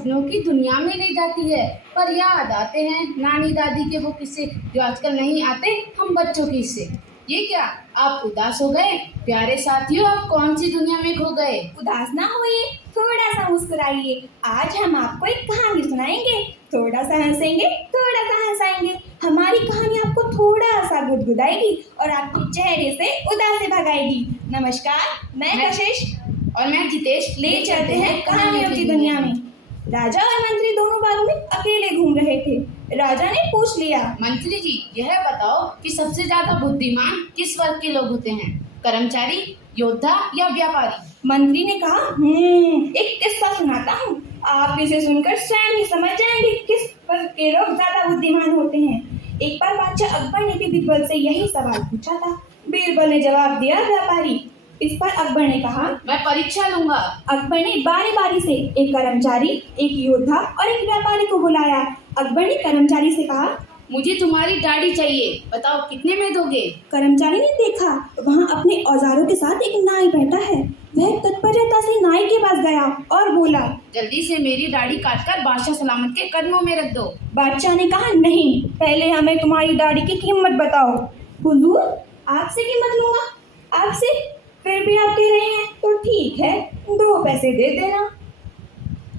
सपनों की दुनिया में ले जाती है। पर याद आते हैं नानी दादी के वो किस्से जो आजकल नहीं आते हम बच्चों के हिस्से। ये क्या, आप उदास हो गए? प्यारे साथियों, आप कौन सी दुनिया में खो गए? उदास ना होइए, थोड़ा सा मुस्कुराइए। आज हम आपको एक कहानी सुनाएंगे। थोड़ा सा हंसेंगे, थोड़ा सा हंसाएंगे। हमारी कहानी आपको थोड़ा सा गुदगुदाएगी और आपके चेहरे से उदासी भगाएगी। नमस्कार, मैं कशिश और मैं जितेश ले चलते हैं कहानियों की दुनिया में। राजा और मंत्री दोनों बागों में अकेले घूम रहे थे। राजा ने पूछ लिया, मंत्री जी, यह बताओ कि सबसे ज्यादा बुद्धिमान किस वर्ग के लोग होते हैं? कर्मचारी, योद्धा या व्यापारी? मंत्री ने कहा, एक किस्सा सुनाता हूँ। आप इसे सुनकर स्वयं ही समझ जाएंगे किस वर्ग के लोग ज्यादा बुद्धिमान होते हैं। एक बार बादशाह अकबर ने भी बीरबल से यही सवाल पूछा था। बीरबल ने जवाब दिया, व्यापारी। इस पर अकबर ने कहा, मैं परीक्षा लूंगा। अकबर ने बारी बारी से एक कर्मचारी, एक योद्धा और एक व्यापारी को बुलाया। अकबर ने कर्मचारी से कहा, मुझे तुम्हारी दाढ़ी चाहिए, बताओ कितने में दोगे? कर्मचारी ने देखा वहाँ अपने औजारों के साथ एक नाई बैठा है। वह तत्परता से नाई के पास गया और बोला, जल्दी से मेरी दाढ़ी काटकर बादशाह सलामत के कदमों में रख दो। बादशाह ने कहा, नहीं, पहले हमें तुम्हारी दाढ़ी की कीमत बताओ। हुजूर, आपसे कीमत लूंगा? आपसे? फिर भी आप कह रहे हैं तो ठीक है, 2 पैसे दे देना।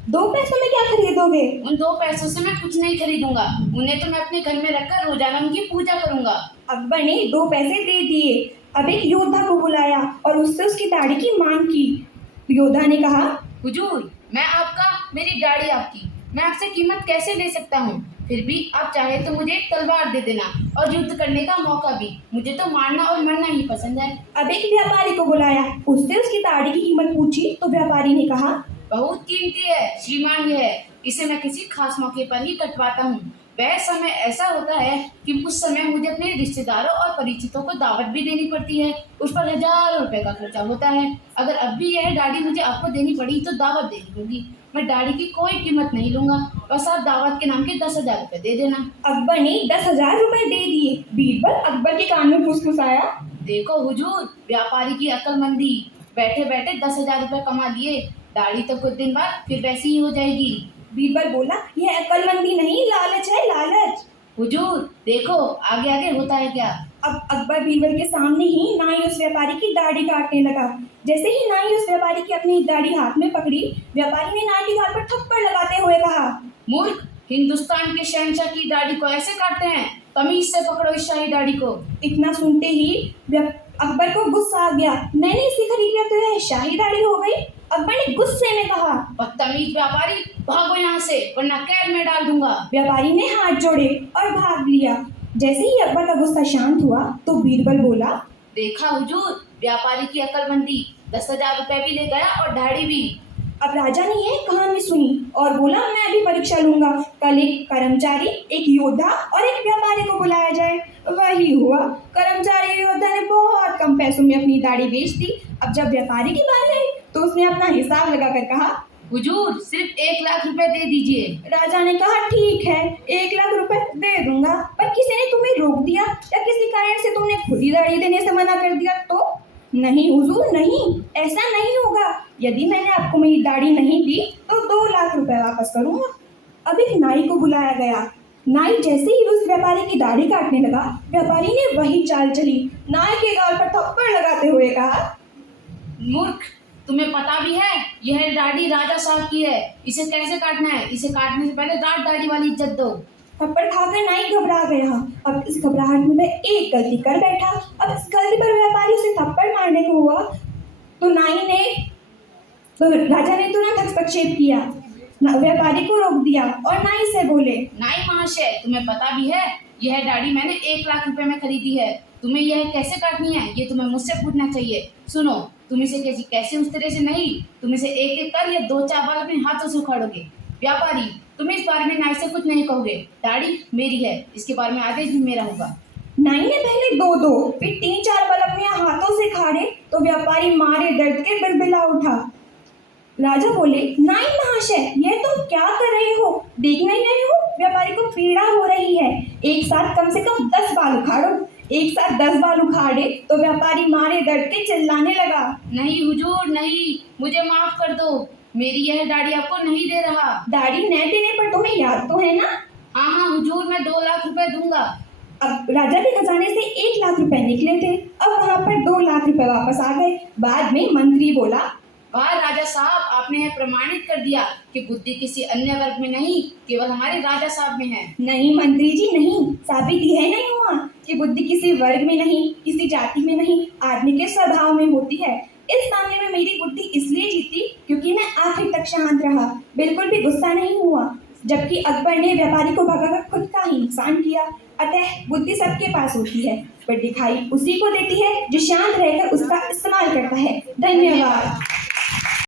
2 पैसों में क्या खरीदोगे? उन 2 पैसों से मैं कुछ नहीं खरीदूंगा। उन्हें तो मैं अपने घर में रखकर रोजाना उनकी पूजा करूंगा। अकबर ने 2 पैसे दे दिए। अब एक योद्धा को बुलाया और उससे उसकी दाढ़ी की मांग की। योद्धा ने कहा, हुजूर, मैं आपका, मेरी दाढ़ी आपकी, मैं आपसे कीमत कैसे ले सकता हूँ? फिर भी आप चाहे तो मुझे तलवार दे देना और युद्ध करने का मौका भी। मुझे तो मारना और मरना ही पसंद है। अब एक व्यापारी को बुलाया, उससे उसकी दाढ़ी की कीमत पूछी तो व्यापारी ने कहा, बहुत कीमती है श्रीमान, ये है, इसे मैं किसी खास मौके पर ही कटवाता हूँ। वह समय ऐसा होता है कि उस समय मुझे अपने रिश्तेदारों और परिचितों को दावत भी देनी पड़ती है। उस पर हजारों रुपए का खर्चा होता है। अगर अब भी यह दाढ़ी मुझे आपको देनी पड़ी तो दावत देनी होगी। मैं दाढ़ी की कोई कीमत नहीं लूंगा, बस आप दावत के नाम के 10,000 रुपए दे देना। अकबर ने 10,000 रुपए दे दिए। बीरबल अकबर के कान में फुसफुसाया, देखो हुजूर, व्यापारी की अक्लमंदी, बैठे बैठे 10,000 रुपए कमा लिए। दाढ़ी तो कुछ दिन बाद फिर वैसी ही हो जाएगी। बीरबल बोला, यह अक्लमंदी नहीं, लालच है, लालच। हुजूर देखो, आगे आगे होता है क्या। अब अकबर बीरबल के सामने ही नाई उस व्यापारी की दाढ़ी काटने लगा। जैसे ही नाई उस व्यापारी की अपनी दाढ़ी हाथ में पकड़ी, व्यापारी ने नाई की गाल पर थप्पड़ लगाते हुए कहा, मूर्ख, हिंदुस्तान के शहंशाह की दाढ़ी को ऐसे काटते हैं? तमीज से पकड़ो इस शाही दाढ़ी को। इतना सुनते ही अकबर को गुस्सा आ गया। मैंने इसे खरीद लिया तो यह शाही दाढ़ी हो गई। अकबर ने गुस्से में कहा, बदतमीज व्यापारी, भागो यहाँ से वरना कैद में डाल दूंगा। व्यापारी ने हाथ जोड़े और भाग लिया। जैसे ही अकबर का गुस्सा शांत हुआ तो बीरबल बोला, देखा हुजूर, व्यापारी की अक्लमंदी, 10,000 रुपए भी ले गया और दाढ़ी भी। अब राजा ने यह कहानी सुनी और बोला, मैं भी परीक्षा लूंगा। कल एक कर्मचारी, एक योद्धा और एक व्यापारी को बुलाया जाए। वही हुआ, कर्मचारी योद्धा ने बहुत कम पैसों में अपनी दाढ़ी बेच दी। अब जब व्यापारी की बारी आई तो उसने अपना हिसाब लगाकर कहा, हुजूर सिर्फ 1 लाख रुपए दे दीजिए। राजा ने कहा, ठीक है, 1 लाख रुपए दे दूंगा, पर किसी ने तुम्हें रोक दिया या किसी कारण से तुमने खुद ही दाढ़ी देने से मना कर दिया तो? नहीं हुजूर, नहीं, ऐसा नहीं होगा। यदि मैंने आपको मेरी दाढ़ी नहीं दी तो 2 लाख रुपए वापस करूंगा। अब एक नाई को बुलाया गया। नाई जैसे ही उस व्यापारी की दाढ़ी काटने लगा, व्यापारी ने वही चाल चली। नाई के गाल पर थप्पड़ लगाते हुए कहा, मूर्ख, तुम्हें पता भी है यह दाढ़ी राजा साहब की है, इसे कैसे काटना है? इसे काटने से पहले दाढ़ी वाली इज्जत दो। थप्पड़ खाकर नाई घबरा गया। अब इस घबराहट में वह एक गलती कर बैठा। अब इस गलती पर व्यापारी उसे थप्पड़ मारने को हुआ तो राजा ने तुरंत हस्तक्षेप किया, व्यापारी को रोक दिया और नाई से बोले, नाई महाशय, तुम्हें पता भी है यह दाढ़ी मैंने 1 लाख रुपए में खरीदी है। तुम्हें यह कैसे काटनी है ये तुम्हें मुझसे पूछना चाहिए। सुनो, तुम इसे कैसे उस तरह से नहीं, तुम इसे एक एक कर या 2-4 बार अपने हाथों से उखाड़ोगे। व्यापारी, तुम इस बारे में नाई से कुछ नहीं कहोगे। दाढ़ी मेरी है, इसके बारे में आदेश भी मेरा होगा। नाई ने पहले 2-2 फिर 3-4 बार अपने हाथों से खाड़े तो व्यापारी मारे दर्द के बिलबिला उठा। राजा बोले, नाई महाशय, यह तुम क्या कर रहे हो? देख नहीं रहे हो व्यापारी को पीड़ा हो रही है। एक साथ कम से कम 10 बाल उखाड़ो। एक साथ 10 बाल उखाड़े तो व्यापारी मारे दर्द के चिल्लाने लगा, नहीं हुजूर, नहीं, मुझे माफ कर दो। मेरी यह दाढ़ी आपको नहीं दे रहा। दाढ़ी न देने पर तुम्हें याद तो है ना? हाँ हाँ हुजूर, मैं 2 लाख रुपए दूंगा। अब राजा के खजाने से 1 लाख रुपए निकले थे, अब वहाँ पर 2 लाख रुपए वापस आ गए। बाद में मंत्री बोला, वाह राजा साहब, आपने यह प्रमाणित कर दिया कि बुद्धि किसी अन्य वर्ग में नहीं, केवल हमारे राजा साहब में है। नहीं मंत्री जी नहीं, साबित यह नहीं हुआ कि बुद्धि किसी वर्ग में नहीं, किसी जाति में नहीं, आदमी के स्वभाव में होती है। इस मामले में मेरी बुद्धि इसलिए जीती क्योंकि मैं आखिर तक शांत रहा, बिल्कुल भी गुस्सा नहीं हुआ, जबकि अकबर ने व्यापारी को भगाकर खुद का ही नुकसान किया। अतः बुद्धि सबके पास होती है, पर दिखाई उसी को देती है जो शांत रहकर उसका इस्तेमाल करता है। धन्यवाद।